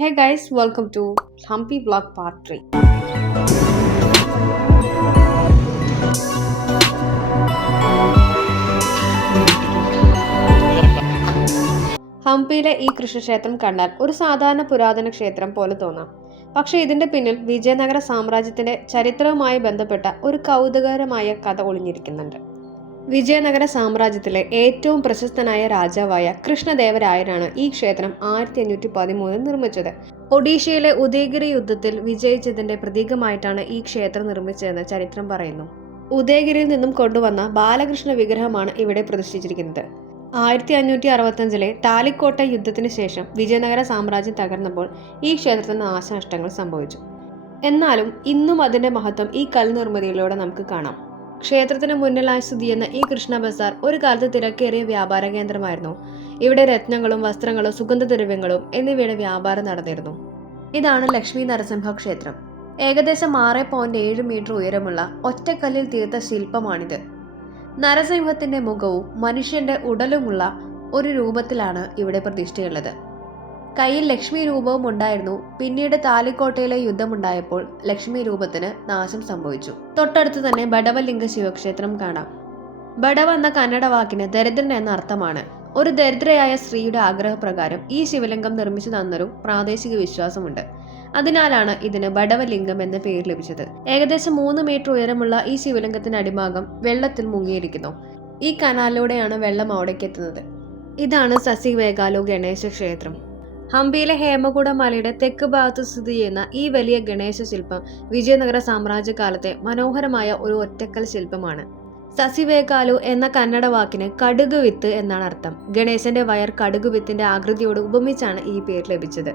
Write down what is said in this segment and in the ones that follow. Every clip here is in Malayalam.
Hey guys, welcome to Humpy Vlog Part 3. ഹംപിയിലെ ഈ കൃഷ്ണക്ഷേത്രം കണ്ടാൽ ഒരു സാധാരണ പുരാതന ക്ഷേത്രം പോലെ തോന്നാം. പക്ഷേ ഇതിന്റെ പിന്നിൽ വിജയനഗര സാമ്രാജ്യത്തിന്റെ ചരിത്രവുമായി ബന്ധപ്പെട്ട ഒരു കൗതുകകരമായ കഥ ഒളിഞ്ഞിരിക്കുന്നുണ്ട്. വിജയനഗര സാമ്രാജ്യത്തിലെ ഏറ്റവും പ്രശസ്തനായ രാജാവായ കൃഷ്ണദേവരായനാണ് ഈ ക്ഷേത്രം 1513 നിർമ്മിച്ചത്. ഒഡീഷയിലെ ഉദയഗിരി യുദ്ധത്തിൽ വിജയിച്ചതിന്റെ പ്രതീകമായിട്ടാണ് ഈ ക്ഷേത്രം നിർമ്മിച്ചതെന്ന് ചരിത്രം പറയുന്നു. ഉദയഗിരിയിൽ നിന്നും കൊണ്ടുവന്ന ബാലകൃഷ്ണ വിഗ്രഹമാണ് ഇവിടെ പ്രതിഷ്ഠിച്ചിരിക്കുന്നത്. 1565 താലിക്കോട്ട യുദ്ധത്തിന് ശേഷം വിജയനഗര സാമ്രാജ്യം തകർന്നപ്പോൾ ഈ ക്ഷേത്രത്തിന് നാശനഷ്ടങ്ങൾ സംഭവിച്ചു. എന്നാലും ഇന്നും അതിന്റെ മഹത്വം ഈ കൽനിർമ്മിതിയിലൂടെ നമുക്ക് കാണാം. ക്ഷേത്രത്തിന് മുന്നിലായി സ്ഥിതി ചെയ്യുന്ന ഈ കൃഷ്ണ ബസാർ ഒരു കാലത്ത് തിരക്കേറിയ വ്യാപാര കേന്ദ്രമായിരുന്നു. ഇവിടെ രത്നങ്ങളും വസ്ത്രങ്ങളും സുഗന്ധദ്രവ്യങ്ങളും എന്നിവയുടെ വ്യാപാരം നടന്നിരുന്നു. ഇതാണ് ലക്ഷ്മി നരസിംഹ ക്ഷേത്രം. ഏകദേശം 6.7 മീറ്റർ ഉയരമുള്ള ഒറ്റക്കല്ലിൽ തീർത്ത ശില്പമാണിത്. നരസിംഹത്തിന്റെ മുഖവും മനുഷ്യന്റെ ഉടലുമുള്ള ഒരു രൂപത്തിലാണ് ഇവിടെ പ്രതിഷ്ഠയുള്ളത്. കയ്യിൽ ലക്ഷ്മി രൂപവും ഉണ്ടായിരുന്നു. പിന്നീട് താലിക്കോട്ടയിലെ യുദ്ധമുണ്ടായപ്പോൾ ലക്ഷ്മി രൂപത്തിന് നാശം സംഭവിച്ചു. തൊട്ടടുത്ത് തന്നെ ബഡവലിംഗ ശിവക്ഷേത്രം കാണാം. ബഡവ എന്ന കന്നഡ വാക്കിന് ദരിദ്രൻ എന്ന അർത്ഥമാണ്. ഒരു ദരിദ്രയായ സ്ത്രീയുടെ ആഗ്രഹപ്രകാരം ഈ ശിവലിംഗം നിർമ്മിച്ചു തന്നൊരു പ്രാദേശിക വിശ്വാസമുണ്ട്. അതിനാലാണ് ഇതിന് ബഡവലിംഗം എന്ന പേര് ലഭിച്ചത്. ഏകദേശം 3 മീറ്റർ ഉയരമുള്ള ഈ ശിവലിംഗത്തിന്റെ അടിഭാഗം വെള്ളത്തിൽ മുങ്ങിയിരിക്കുന്നു. ഈ കനാലിലൂടെയാണ് വെള്ളം അവിടേക്ക് എത്തുന്നത്. ഇതാണ് സസിവേഗാലു ഗണേശ ക്ഷേത്രം. ഹംപിയിലെ ഹേമകൂട മലയുടെ തെക്ക് ഭാഗത്ത് സ്ഥിതി ചെയ്യുന്ന ഈ വലിയ ഗണേശ ശില്പം വിജയനഗര സാമ്രാജ്യകാലത്തെ മനോഹരമായ ഒരു ഒറ്റക്കൽ ശില്പമാണ്. സസിവേഗാലു എന്ന കന്നഡ വാക്കിന് കടുക് വിത്ത് എന്നാണ് അർത്ഥം. ഗണേശന്റെ വയർ കടുക് വിത്തിന്റെ ആകൃതിയോട് ഉപമിച്ചാണ് ഈ പേര് ലഭിച്ചത്.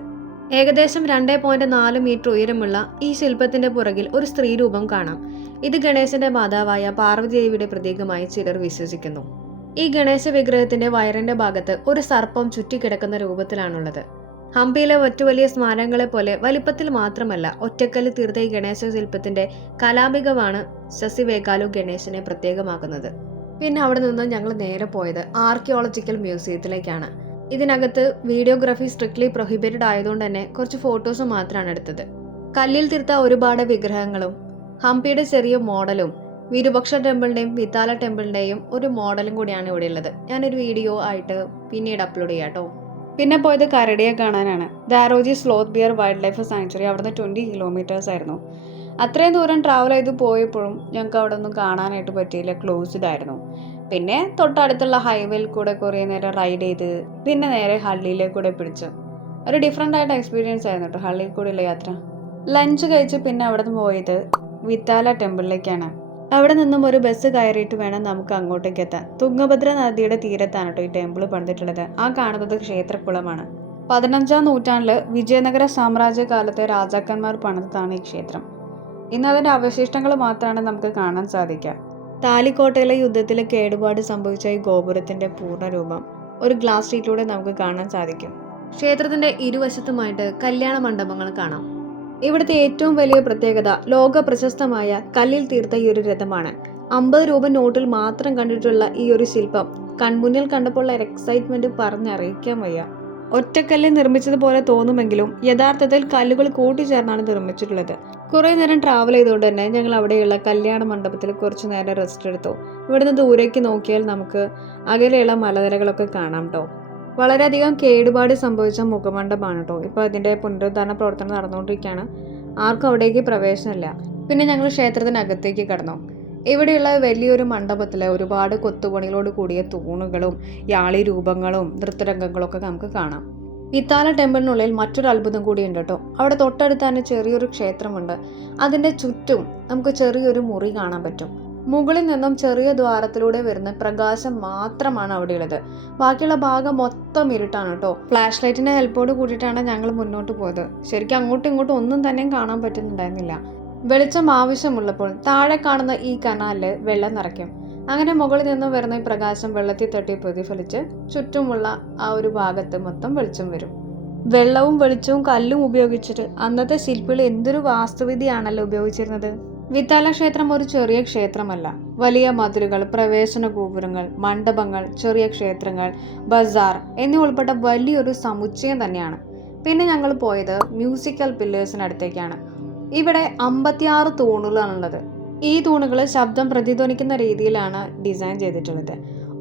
ഏകദേശം 2.4 മീറ്റർ ഉയരമുള്ള ഈ ശില്പത്തിന്റെ പുറകിൽ ഒരു സ്ത്രീരൂപം കാണാം. ഇത് ഗണേശന്റെ മാതാവായ പാർവതി ദേവിയുടെ പ്രതീകമായി ചിലർ വിശ്വസിക്കുന്നു. ഈ ഗണേശ വിഗ്രഹത്തിന്റെ വയറിന്റെ ഭാഗത്ത് ഒരു സർപ്പം ചുറ്റിക്കിടക്കുന്ന രൂപത്തിലാണുള്ളത്. ഹംപിയിലെ മറ്റു വലിയ സ്മാരകങ്ങളെ പോലെ വലിപ്പത്തിൽ മാത്രമല്ല, ഒറ്റക്കല്ലിൽ തീർത്ത ഈ ഗണേശ ശില്പത്തിന്റെ കലാമികമാണ് സസിവേഗാലു ഗണേശനെ പ്രത്യേകമാക്കുന്നത്. പിന്നെ അവിടെ നിന്ന് ഞങ്ങൾ നേരെ പോയത് ആർക്കിയോളജിക്കൽ മ്യൂസിയത്തിലേക്കാണ്. ഇതിനകത്ത് വീഡിയോഗ്രാഫി സ്ട്രിക്ട്ലി പ്രൊഹിബിറ്റഡ് ആയതുകൊണ്ട് തന്നെ കുറച്ച് ഫോട്ടോസ് മാത്രമാണ് എടുത്തത്. കല്ലിൽ തീർത്ത ഒരുപാട് വിഗ്രഹങ്ങളും ഹംപിയുടെ ചെറിയ മോഡലും വിരുപക്ഷ ടെമ്പിളിന്റെയും വിത്താല ടെമ്പിളിന്റെയും ഒരു മോഡലും കൂടിയാണ് ഇവിടെ ഉള്ളത്. ഞാനൊരു വീഡിയോ ആയിട്ട് പിന്നീട് അപ്ലോഡ് ചെയ്യാം കേട്ടോ. പിന്നെ പോയത് കരടിയെ കാണാനാണ്. Daroji sloth bear wildlife sanctuary അവിടുന്ന് 20 കിലോമീറ്റേഴ്സ് ആയിരുന്നു. അത്രയും ദൂരം ട്രാവൽ ചെയ്ത് പോയപ്പോഴും ഞങ്ങൾക്ക് അവിടെ ഒന്നും കാണാനായിട്ട് പറ്റിയില്ല, ക്ലോസ്ഡ് ആയിരുന്നു. പിന്നെ തൊട്ടടുത്തുള്ള ഹൈവേയിൽ കൂടെ കുറേ നേരം റൈഡ് ചെയ്ത് പിന്നെ നേരെ ഹള്ളിയിലേക്ക് കൂടെ പിടിച്ചു. ഒരു ഡിഫറെൻ്റ് ആയിട്ട് എക്സ്പീരിയൻസ് ആയിരുന്നു കേട്ടോ ഹള്ളിയിൽ കൂടെയുള്ള യാത്ര. ലഞ്ച് കഴിച്ച് പിന്നെ അവിടെ നിന്ന് പോയത് വിത്താല ടെമ്പിളിലേക്കാണ്. അവിടെ നിന്നും ഒരു ബസ് കയറിയിട്ട് വേണം നമുക്ക് അങ്ങോട്ടേക്ക് എത്താൻ. തുംഗഭദ്ര നദിയുടെ തീരത്താണ് കേട്ടോ ഈ ടെമ്പിൾ പണിതിട്ടുള്ളത്. ആ കാണുന്നത് ക്ഷേത്രക്കുളമാണ്. 15ാം നൂറ്റാണ്ടിൽ വിജയനഗര സാമ്രാജ്യ കാലത്തെ രാജാക്കന്മാർ പണിതാണ് ഈ ക്ഷേത്രം. ഇന്ന് അതിന്റെ അവശിഷ്ടങ്ങൾ മാത്രമാണ് നമുക്ക് കാണാൻ സാധിക്കുക. താലിക്കോട്ടയിലെ യുദ്ധത്തിൽ കേടുപാട് സംഭവിച്ച ഈ ഗോപുരത്തിന്റെ പൂർണ്ണരൂപം ഒരു ഗ്ലാസ് ഷീറ്റിലൂടെ നമുക്ക് കാണാൻ സാധിക്കും. ക്ഷേത്രത്തിന്റെ ഇരുവശത്തുമായിട്ട് കല്യാണ മണ്ഡപങ്ങൾ കാണാം. ഇവിടുത്തെ ഏറ്റവും വലിയ പ്രത്യേകത ലോക പ്രശസ്തമായ കല്ലിൽ തീർത്ത ഈ ഒരു രഥമാണ്. 50 രൂപ നോട്ടിൽ മാത്രം കണ്ടിട്ടുള്ള ഈ ഒരു ശില്പം കൺമുന്നിൽ കണ്ടപ്പോൾ എക്സൈറ്റ്മെന്റ് പറഞ്ഞറിയിക്കാൻ വയ്യ. ഒറ്റക്കല്ലിൽ നിർമ്മിച്ചതുപോലെ തോന്നുമെങ്കിലും യഥാർത്ഥത്തിൽ കല്ലുകൾ കൂട്ടിച്ചേർന്നാണ് നിർമ്മിച്ചിട്ടുള്ളത്. കുറെ നേരം ട്രാവൽ ചെയ്തുകൊണ്ട് തന്നെ ഞങ്ങൾ അവിടെയുള്ള കല്യാണ മണ്ഡപത്തിൽ കുറച്ചു നേരം റെസ്റ്റ് എടുത്തു. ഇവിടുന്ന് ദൂരേക്ക് നോക്കിയാൽ നമുക്ക് അകലെയുള്ള മലനിരകളൊക്കെ കാണാം കേട്ടോ. വളരെയധികം കേടുപാട് സംഭവിച്ച മുഖമണ്ഡപമാണ് കേട്ടോ. ഇപ്പോൾ അതിൻ്റെ പുനരുദ്ധാരണ പ്രവർത്തനം നടന്നുകൊണ്ടിരിക്കുകയാണ്. ആർക്കും അവിടേക്ക് പ്രവേശനമില്ല. പിന്നെ ഞങ്ങൾ ക്ഷേത്രത്തിനകത്തേക്ക് കടന്നു. ഇവിടെയുള്ള വലിയൊരു മണ്ഡപത്തിൽ ഒരുപാട് കൊത്തുപണികളോട് കൂടിയ തൂണുകളും യാളി രൂപങ്ങളും നൃത്തരംഗങ്ങളും ഒക്കെ നമുക്ക് കാണാം. വിത്താല ടെമ്പിളിനുള്ളിൽ മറ്റൊരു അത്ഭുതം കൂടിയുണ്ട് കേട്ടോ. അവിടെ തൊട്ടടുത്ത് തന്നെ ചെറിയൊരു ക്ഷേത്രമുണ്ട്. അതിൻ്റെ ചുറ്റും നമുക്ക് ചെറിയൊരു മുറി കാണാൻ പറ്റും. മുകളിൽ നിന്നും ചെറിയ ദ്വാരത്തിലൂടെ വരുന്ന പ്രകാശം മാത്രമാണ് അവിടെയുള്ളത്. ബാക്കിയുള്ള ഭാഗം മൊത്തം ഇരുട്ടാണ് കേട്ടോ. ഫ്ലാഷ് ലൈറ്റിന്റെ ഹെൽപ്പോട് കൂടിയിട്ടാണ് ഞങ്ങൾ മുന്നോട്ട് പോയത്. ശരിക്കും അങ്ങോട്ടും ഇങ്ങോട്ടും ഒന്നും തന്നെ കാണാൻ പറ്റുന്നുണ്ടായിരുന്നില്ല. വെളിച്ചം ആവശ്യമുള്ളപ്പോൾ താഴെ കാണുന്ന ഈ കനാലില് വെള്ളം നിറയ്ക്കും. അങ്ങനെ മുകളിൽ നിന്നും വരുന്ന ഈ പ്രകാശം വെള്ളത്തിൽ തട്ടി പ്രതിഫലിച്ച് ചുറ്റുമുള്ള ആ ഒരു ഭാഗത്ത് മൊത്തം വെളിച്ചം വരും. വെള്ളവും വെളിച്ചവും കല്ലും ഉപയോഗിച്ചിട്ട് അന്നത്തെ ശില്പികൾ എന്തൊരു വാസ്തുവിദ്യയാണല്ലോ ഉപയോഗിച്ചിരുന്നത്. വിത്താല ക്ഷേത്രം ഒരു ചെറിയ ക്ഷേത്രമല്ല. വലിയ മതിലുകൾ, പ്രവേശന ഗോപുരങ്ങൾ, മണ്ഡപങ്ങൾ, ചെറിയ ക്ഷേത്രങ്ങൾ, ബസാർ എന്നിവ ഉൾപ്പെട്ട വലിയൊരു സമുച്ചയം തന്നെയാണ്. പിന്നെ ഞങ്ങൾ പോയത് മ്യൂസിക്കൽ പില്ലേഴ്സിനടുത്തേക്കാണ്. ഇവിടെ 56 തൂണുകളാണുള്ളത്. ഈ തൂണുകൾ ശബ്ദം പ്രതിധ്വനിക്കുന്ന രീതിയിലാണ് ഡിസൈൻ ചെയ്തിട്ടുള്ളത്.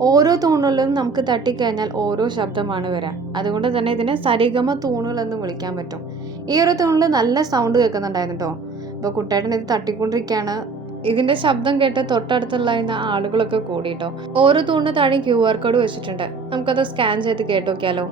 ഓരോ തൂണുകളിലും നമുക്ക് തട്ടിക്കഴിഞ്ഞാൽ ഓരോ ശബ്ദമാണ് വരിക. അതുകൊണ്ട് തന്നെ ഇതിനെ സരിഗമ തൂണുകൾ എന്ന് വിളിക്കാൻ പറ്റും. ഈ ഒരു തൂണിൽ നല്ല സൗണ്ട് കേൾക്കുന്നുണ്ടായിരുന്നു കേട്ടോ. ഇപ്പോൾ കുട്ടേട്ടൻ ഇത് തട്ടിക്കൊണ്ടിരിക്കുകയാണ്. ഇതിൻ്റെ ശബ്ദം കേട്ട് തൊട്ടടുത്തുള്ള ആളുകളൊക്കെ കൂടിയിട്ടോ. ഓരോ തൂണിന് താഴെ QR കോഡ് വെച്ചിട്ടുണ്ട്. നമുക്കത് സ്കാൻ ചെയ്ത് കേട്ട് നോക്കിയാലോ.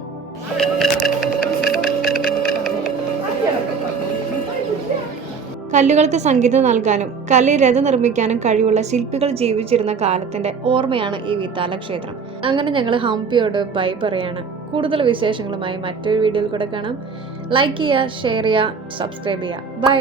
കല്ലുകൾക്ക് സംഗീതം നൽകാനും കല്ലിൽ രഥം നിർമ്മിക്കാനും കഴിവുള്ള ശില്പികൾ ജീവിച്ചിരുന്ന കാലത്തിന്റെ ഓർമ്മയാണ് ഈ വിത്താല ക്ഷേത്രം. അങ്ങനെ ഞങ്ങൾ ഹംപിയോട് ബൈ പറയാണ്. കൂടുതൽ വിശേഷങ്ങളുമായി മറ്റൊരു വീഡിയോയിൽ കൂടെ കാണാം. ലൈക്ക് ചെയ്യുക, ഷെയർ ചെയ്യുക, സബ്സ്ക്രൈബ് ചെയ്യുക. ബൈ.